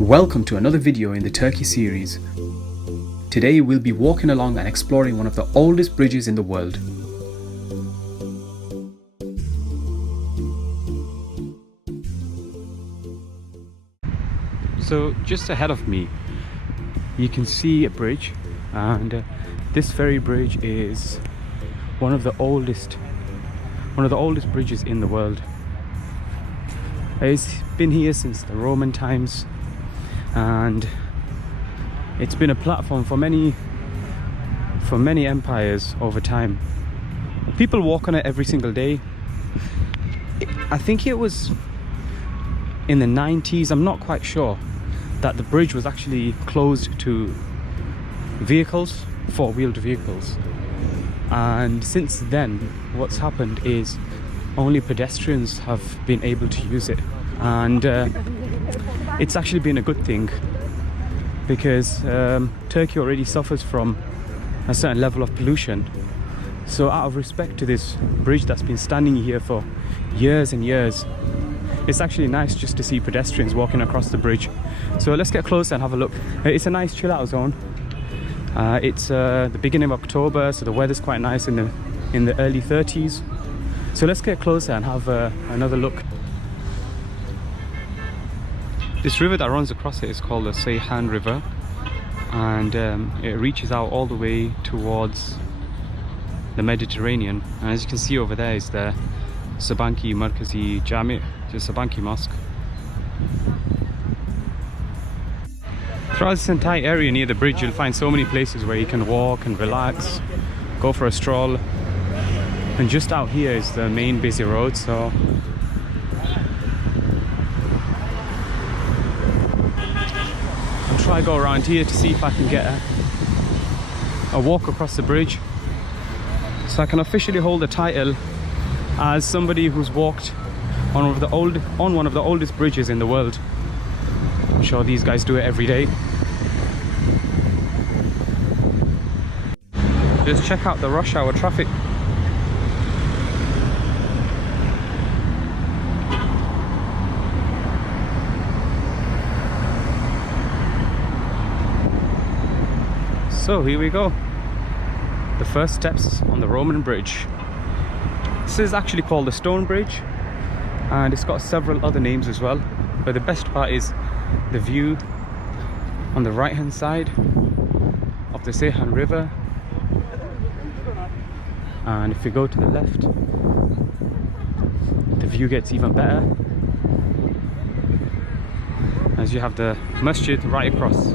Welcome to another video in the Turkey series. Today we'll be walking along and exploring one of the oldest bridges in the world. So just ahead of me you can see a bridge, and this very bridge is one of the oldest bridges in the world. It's been here since the Roman times, and it's been a platform for many empires over time. People walk on it every single day. I think it was in the 90s, I'm not quite sure, that the bridge was actually closed to vehicles, four-wheeled vehicles. And since then, what's happened is only pedestrians have been able to use it. And it's actually been a good thing, because Turkey already suffers from a certain level of pollution. So out of respect to this bridge that's been standing here for years and years, it's actually nice just to see pedestrians walking across the bridge. So let's get closer and have a look. It's a nice chill out zone. It's the beginning of October, so the weather's quite nice in the early 30s. So let's get closer and have another look. This river that runs across it is called the Seyhan River, and it reaches out all the way towards the Mediterranean. And as you can see over there is the Sabanki Markazi Jami, the Sabanki Mosque. Throughout this entire area near the bridge, you'll find so many places where you can walk and relax, go for a stroll. And just out here is the main busy road, so I'll try to go around here to see if I can get a walk across the bridge, so I can officially hold the title as somebody who's walked on one of the oldest bridges in the world. I'm sure these guys do it every day. Just check out the rush hour traffic. So here we go, the first steps on the Roman bridge. This is actually called the Stone Bridge, and it's got several other names as well, but the best part is the view on the right hand side of the Seyhan River. And if you go to the left, the view gets even better, as you have the masjid right across.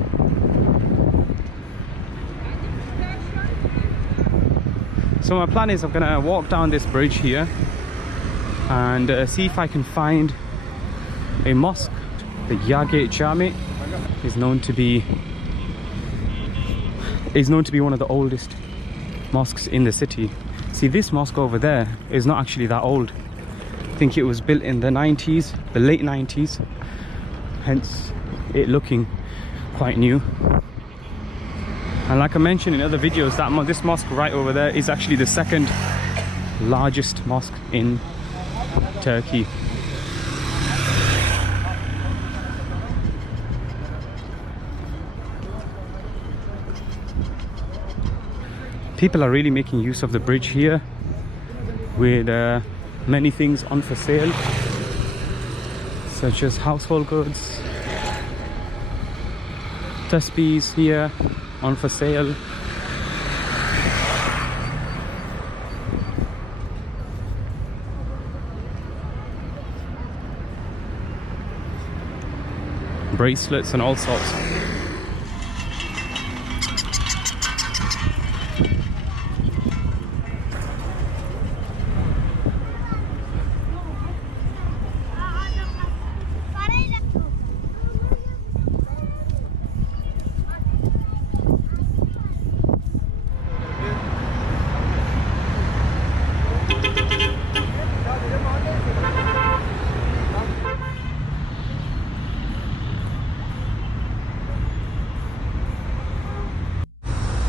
So my plan is I'm gonna walk down this bridge here and see if I can find a mosque. The Yagit Jami is known to be one of the oldest mosques in the city. See, this mosque over there is not actually that old. I think it was built in the 90s, the late 90s, hence it looking quite new. And like I mentioned in other videos, this mosque right over there is actually the second largest mosque in Turkey. People are really making use of the bridge here, with many things on for sale, such as household goods. Tasbihs here on for sale. Bracelets and all sorts.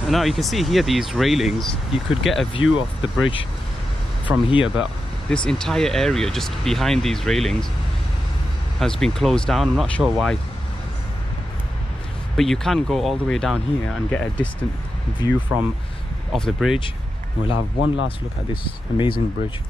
Now you can see here these railings. You could get a view of the bridge from here, but this entire area just behind these railings has been closed down. I'm not sure why. but you can go all the way down here and get a distant view of the bridge. We'll have one last look at this amazing bridge.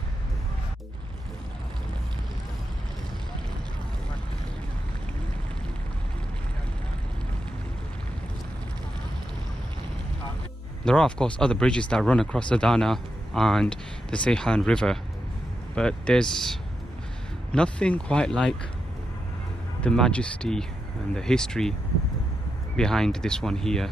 There are of course other bridges that run across Adana and the Seyhan River, but there's nothing quite like the majesty and the history behind this one here.